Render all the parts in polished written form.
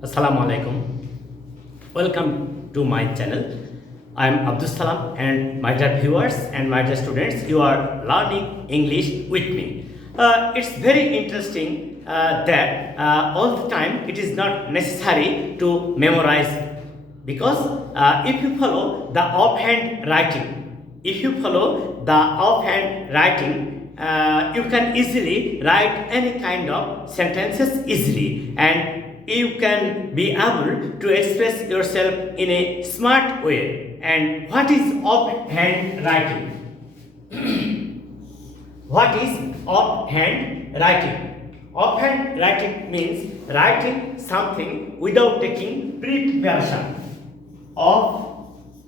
Assalamu alaikum. Welcome to my channel. I am Abdus Salam, and my dear viewers and my dear students, you are learning English with me. It's very interesting that all the time it is not necessary to memorize, because if you follow the offhand writing, you can easily write any kind of sentences easily, and you can be able to express yourself in a smart way. And what is offhand writing? What is offhand writing? Offhand writing means writing something without taking preparation. Offhand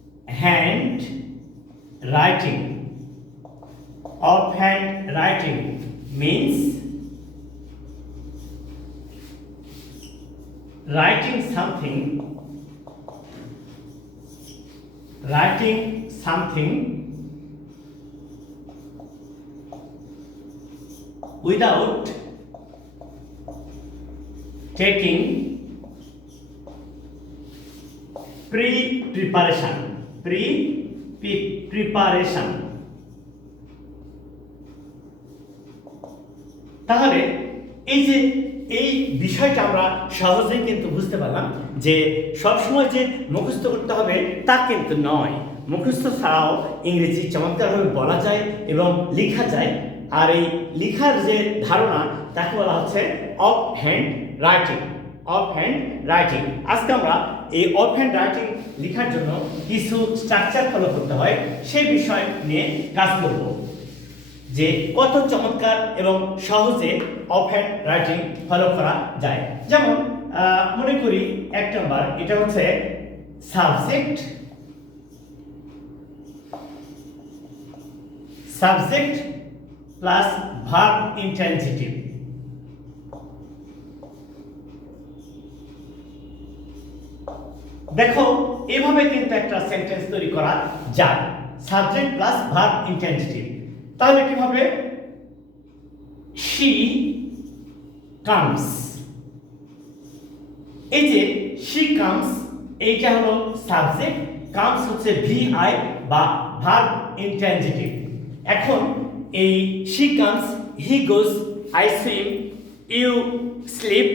writing. Offhand writing means writing something without taking preparation. তাহলে এই বিষয়টা আমরা সহজেই কিন্তু বুঝতে পারলাম যে সবসময় যে মুখস্থ করতে হবে তা কিন্তু নয়। মুখস্থ ছাড়াও ইংরেজি চমৎকারভাবে বলা যায় এবং লেখা যায়। আর এই লেখার যে ধারণা তাকে বলা হচ্ছে অফহ্যান্ড রাইটিং। আজকে আমরা এই অফহ্যান্ড রাইটিং লেখার জন্য কিছু স্ট্রাকচার ফলো করতে হয় সেই বিষয় নিয়ে কাজ করব, যে কত চমৎকার এবং সহজে অফহ্যান্ড রাইটিং ফলো করা যায়। যেমন মনে করি 1 নম্বর, এটা হচ্ছে সাবজেক্ট প্লাস ভার্ব ইন্ট্রানজিটিভ। দেখো এভাবে কিন্তু একটা সেন্টেন্স তৈরি করা যায়, সাবজেক্ট প্লাস ভার্ব ইন্ট্রানজিটিভ। তাহলে কি হবে? she comes। এই যে she comes, এইটা হলো সাবজেক্ট, comes হচ্ছে vi বা ভার্ব ইন্ট্রানজিটিভ। এখন এই she comes, he goes, I swim, you sleep,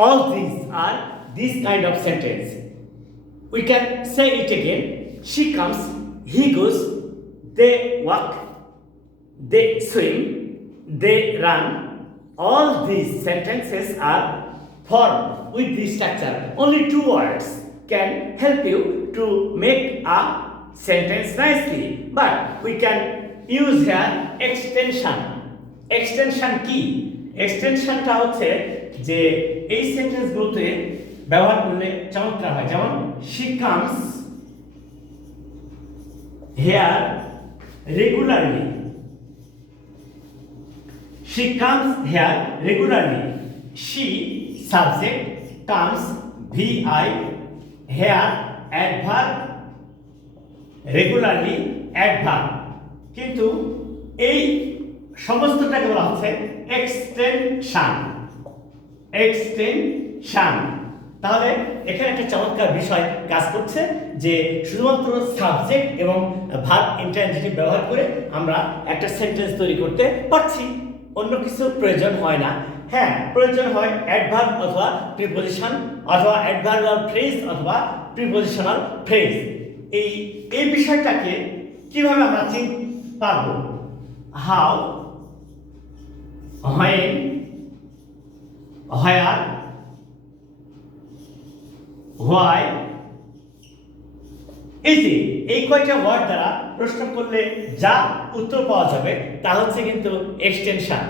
all these are this kind of sentence. We can say it again. She comes, he goes, they walk, they swim, they run. All these sentences are formed with this structure. Only 2 words can help you to make a sentence nicely. But we can use here extension. Extension কি? এক্সটেনশনটা হচ্ছে যে এই সেন্টেন্সগুলোতে ব্যবহার করলে চমৎকার হয়। যেমন she comes here regularly। She comes here regularly. She subject comes vi here adverb, regularly adverb। কিন্তু এই সমস্তটাকে বলা হচ্ছে এক্সটেনশন। তাহলে এখানে একটা চমৎকার বিষয় কাজ করছে যে শুধুমাত্র সাবজেক্ট এবং ভার্ব ইন্ট্রানজিটিভ ব্যবহার করে আমরা একটা সেন্টেন্স তৈরি করতে পারছি, অন্য কিছু প্রয়োজন হয় না। হ্যাঁ, প্রয়োজন হয় অ্যাডভার্ব অথবা প্রিপোজিশন অথবা অ্যাডভার্বিয়াল ফ্রেজ অথবা প্রিপোজিশনাল ফ্রেজ। এই বিষয়টাকে কিভাবে আমরা চিনতে পারবো? How, when, where, why। এই কয়টা ওয়ার্ড দ্বারা প্রশ্ন করলে যা উত্তর পাওয়া যাবে তা হচ্ছে কিন্তু এক্সটেনশন।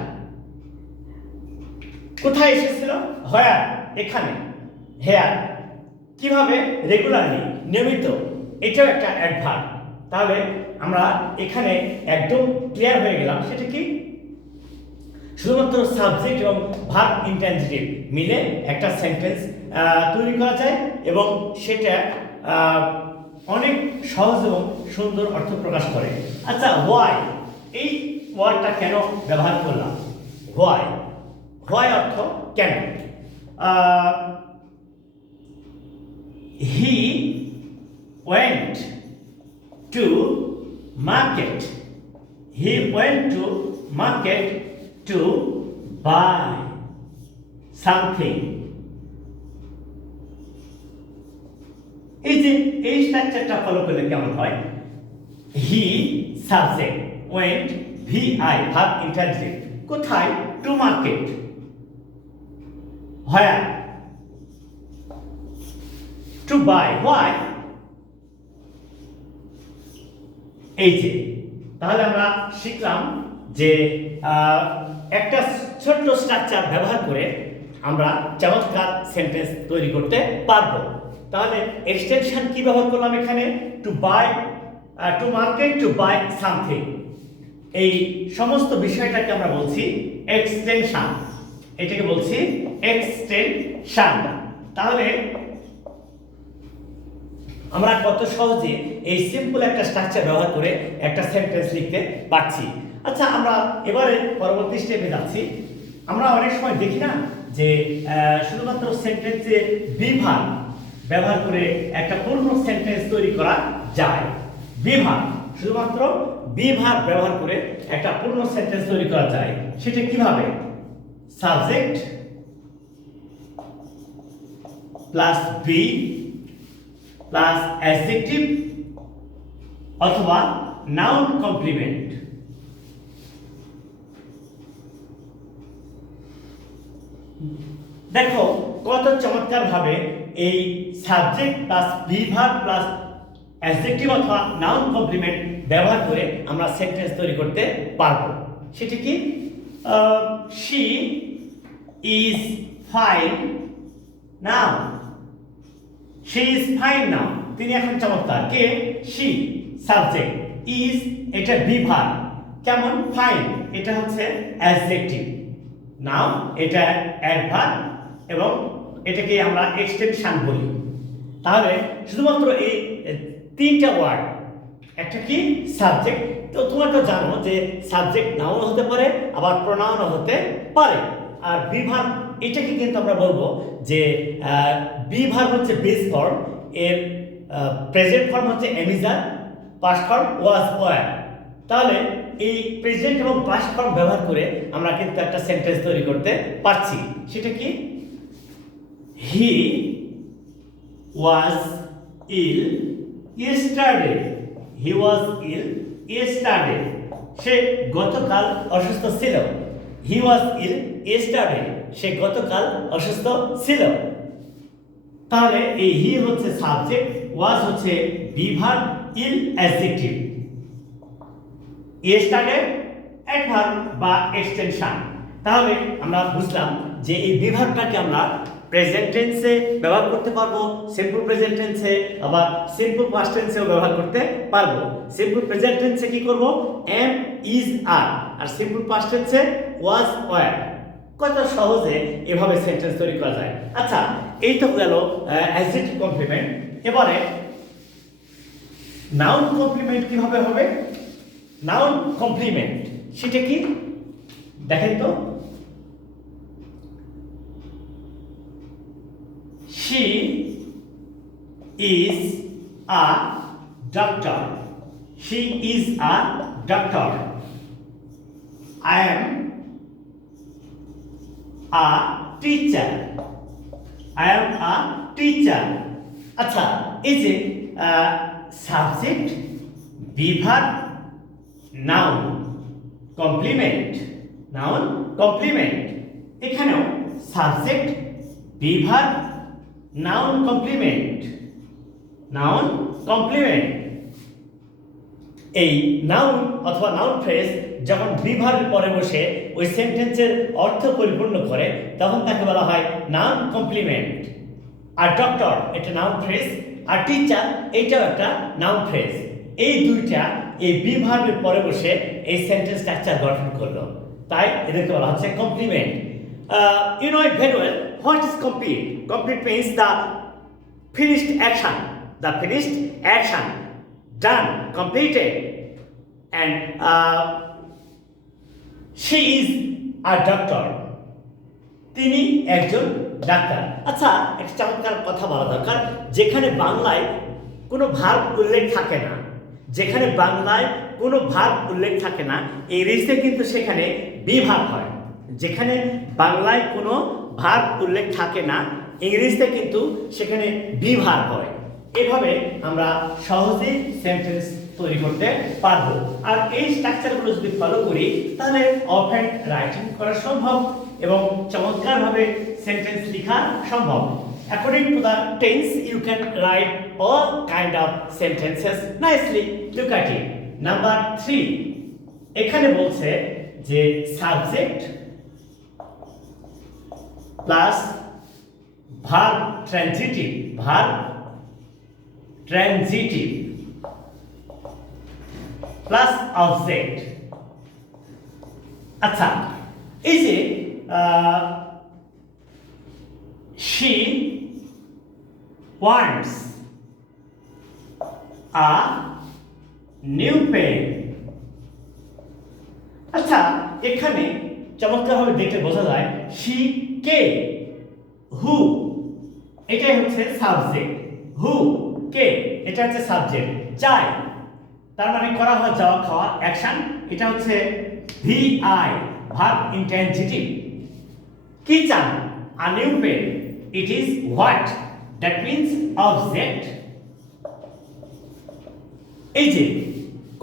কোথায় এসেছিল? হোয়ার, এখানে। হেয়ার, কিভাবে? রেগুলারলি, নিয়মিত, এটাও একটা অ্যাডভার্ব। তাহলে আমরা এখানে একদম ক্লিয়ার হয়ে গেলাম সেটা কি? শুধুমাত্র সাবজেক্ট এবং ভার্ব ইন্ট্রানজিটিভ মিলে একটা সেন্টেন্স তৈরি করা যায় এবং সেটা অনেক সহজ এবং সুন্দর অর্থ প্রকাশ করে। আচ্ছা, হোয়াই, এই ওয়ার্ডটা কেন ব্যবহার করলাম? হোয়াই অর্থ কেন। to market. He went to market to buy something. এই স্ট্রাকচারটা ফলো করলে কেমন হয়? He subject, went VI verb interjective, কোথায়? To market, where? To buy, why? এই যে তাহলে আমরা শিখলাম যে একটা ছোট্ট স্ট্রাকচার ব্যবহার করে আমরা চমৎকার সেন্টেন্স তৈরি করতে পারবো। তাহলে এক্সটেনশন কি ব্যবহার করলাম এখানে? To buy, to market, to buy something, এই সমস্ত বিষয়টাকে আমরা বলছি এক্সটেনশন। এটাকে বলছি এক্সটেনশন। তাহলে আমরা কত সহজে এই সিম্পল একটা স্ট্রাকচার ব্যবহার করে একটা সেন্টেন্স লিখতে পারছি। আচ্ছা, আমরা এবারে পরবর্তী স্টেপে যাচ্ছি। আমরা অনেক সময় দেখি না যে শুধুমাত্র সেন্টেন্সে বি ভার্ব ব্যবহার করে একটা পূর্ণ সেন্টেন্স তৈরি করা যায়। বি ভার্ব, শুধুমাত্র বি ভার্ব ব্যবহার করে একটা পূর্ণ সেন্টেন্স তৈরি করা যায়। সেটা কিভাবে? Subject plus be plus adjective অথবা নাউন কমপ্লিমেন্ট। দেখো কত চমৎকার ভাবে এই subject plus be verb plus adjective অথবা নাউন কমপ্লিমেন্ট ব্যবহার করে আমরা সেন্টেন্স তৈরি করতে পারবো। সেটা কি? She is fine now. She is fine now, তিনি এখন চমৎকার। কে? শি সাবজেক্ট, ইজ এটা বি ভার্ব, কেমন? ফাইন এটা হচ্ছে অ্যাডজেক্টিভ, নাও এটা অ্যাডভার্ব এবং এটাকে আমরা এক্সটেনশন বলি। তাহলে শুধুমাত্র এই তিনটা ওয়ার্ড, একটা কি? সাবজেক্ট। তো তোমরা তো জানো যে সাবজেক্ট নাউন হতে পারে, আবার প্রোনাউন হতে পারে। আর বি ভার্ব এটাকে কিন্তু আমরা বলবো যে বি ভার্ব হচ্ছে বেস ফর্ম, এর প্রেজেন্ট ফর্ম হচ্ছে এমিজার, পাস্ট ফর্ম ওয়াজ ওয়ার। তাহলে এই প্রেজেন্ট এবং পাস্ট ফর্ম ব্যবহার করে আমরা কিন্তু একটা সেন্টেন্স তৈরি করতে পারছি। সেটা কি? হি ওয়াজ ইল ইয়েস্টারডে। হি ওয়াজ ইল ইয়েস্টারডে, সে গতকাল অসুস্থ ছিল। হি ওয়াজ ইল ইয়েস্টারডে, সে গতকাল অসুস্থ ছিল। তাহলে এই হি হচ্ছে সাবজেক্ট, ওয়াজ হচ্ছে be verb, ill adjective, yesterday adverb বা এক্সটেনশন। তাহলে আমরা বুঝলাম যে এই বি ভার্বটাকে আমরা প্রেজেন্ট টেন্সে ব্যবহার করতে পারবো, সিম্পল প্রেজেন্ট টেন্সে, আবার সিম্পল পাস্ট টেন্সেও ব্যবহার করতে পারবো। সিম্পল প্রেজেন্ট টেন্সে কি করব? Am, is, are. আর সিম্পল পাস্ট টেন্সে ওয়াজ, ওয়ার। কত সহজে এভাবে সেন্টেন্স তৈরি করা যায়। আচ্ছা, এই তো গেল অ্যাডজেক্টিভ কমপ্লিমেন্ট। এবারে নাউন কমপ্লিমেন্ট কিভাবে হবে? নাউন কমপ্লিমেন্ট সেটা কি দেখেন তো। She is a doctor. She is a doctor. I am a teacher. I am a teacher. আচ্ছা, এই যে সাবজেক্ট, বিভাগ, নাউন কমপ্লিমেন্ট, নাউন কমপ্লিমেন্ট, এখানেও সাবজেক্ট, বিভাগ, নাউন কমপ্লিমেন্ট, নাউন কমপ্লিমেন্ট। এই নাউন অথবা নাউন ফ্রেজ যখন বিভাগের পরে বসে ওই সেন্টেন্সের অর্থ পরিপূর্ণ করে তখন তাকে বলা হয় নাউন কমপ্লিমেন্ট। আর ডক্টর এটা নাউন ফ্রেজ, আর টিচার এইটাও একটা নাউন ফ্রেজ। এই দুইটা এই বিভাগের পরে বসে এই সেন্টেন্স স্ট্রাকচার গঠন করলো, তাই এদেরকে বলা হচ্ছে complement. You know it very well. What is complete? Complete means the finished action. The finished action, done, completed. And she is a doctor. তিনি একজন ডাক্তার। আচ্ছা, একটা চমৎকার কথা বলা দরকার, যেখানে বাংলায় কোনো ভার্ব উল্লেখ থাকে না, যেখানে বাংলায় কোনো ভার্ব উল্লেখ থাকে না, ইংরেজিতে কিন্তু সেখানে বি ভার্ব হয়। যেখানে বাংলায় কোনো ভার্ব উল্লেখ থাকে না, ইংরেজিতে কিন্তু সেখানে বি ভার্ব হয়। এভাবে আমরা সহজেই সেন্টেন্স তৈরি করতে পারবো। আর এই স্ট্রাকচারগুলো যদি ফলো করি তাহলে অফ হ্যান্ড রাইটিং করা সম্ভব এবং চমৎকারভাবে সেন্টেন্স লেখা সম্ভব। According to the tense, you can write all kind of sentences nicely. Look at it. Number 3. এখানে বলছে যে subject plus verb transitive, plus object. আচ্ছা, এই যে she wants a new pen. আচ্ছা, এখানে চমৎকারভাবে দেখে বোঝা যায় she কে, who এটাই হচ্ছে সাবজেক্ট, who কে এটা হচ্ছে সাবজেক্ট, চাই তার মানে করা হয় যাওয়া খাওয়া অ্যাকশন, এটা হচ্ছে VI ভার্ব ইন্টেনজিটিভ। কি চান? a new pen, it is what, that means object। এই যে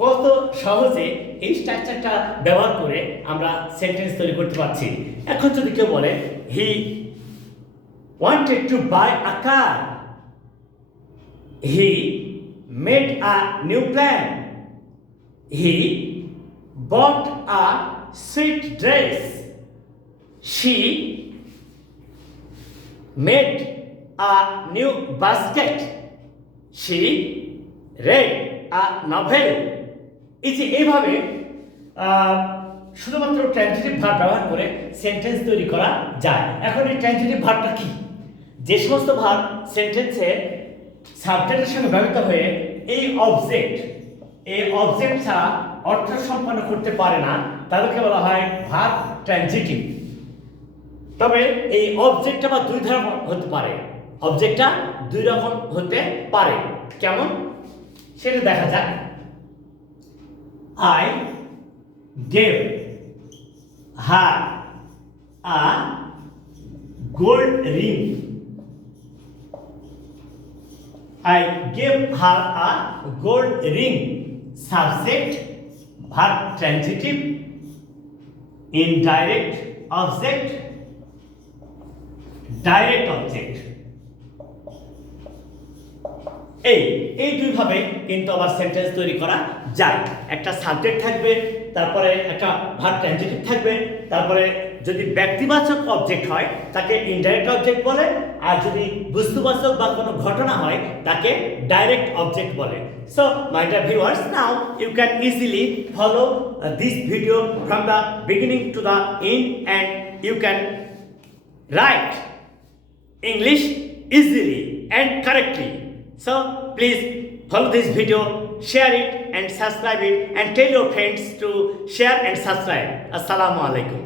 কত সহজে এই স্ট্রাকচারটা ব্যবহার করে আমরা সেন্টেন্স তৈরি করতে পারছি। এখন যদি কেউ বলে he wanted to buy a car, he made a new plan, he bought a sweet dress, she made a new basket, she read a novel। এই যে এইভাবে শুধুমাত্র ট্রানজিটিভ ভার্ব ব্যবহার করে সেন্টেন্স তৈরি করা যায়। এখন এই ট্রানজিটিভ ভার্বটা কি? যে সমস্ত ভার্ব সেন্টেন্সে সাবজেক্টের সঙ্গে ব্যবহৃত হয়ে এই অবজেক্ট ছাড়া অর্থ সম্পন্ন করতে পারে না, তাদেরকে বলা হয় ভার্ব ট্রানজিটিভ। তবে এই অবজেক্টটা বা দুই ধরনের হতে পারে, অবজেক্টটা দুই রকম হতে পারে। কেমন সেটা দেখা যাক। I gave her a gold ring, I gave her a gold ring, subject verb transitive, indirect object, direct object. এই দুইভাবে কিন্তু আবার সেন্টেন্স তৈরি করা যায়। একটা সাবজেক্ট থাকবে, তারপরে একটা ভার্ব ট্রানজিটিভ থাকবে, তারপরে যদি ব্যক্তিবাচক অবজেক্ট হয় তাকে ইনডাইরেক্ট অবজেক্ট বলে, আর যদি বস্তুবাচক বা কোনো ঘটনা হয় তাকে ডাইরেক্ট অবজেক্ট বলে। So my dear viewers, now you can easily follow this video from the beginning to the end and you can write English easily and correctly. So please follow this video, share it and subscribe it, and tell your friends to share and subscribe. Assalamu alaikum.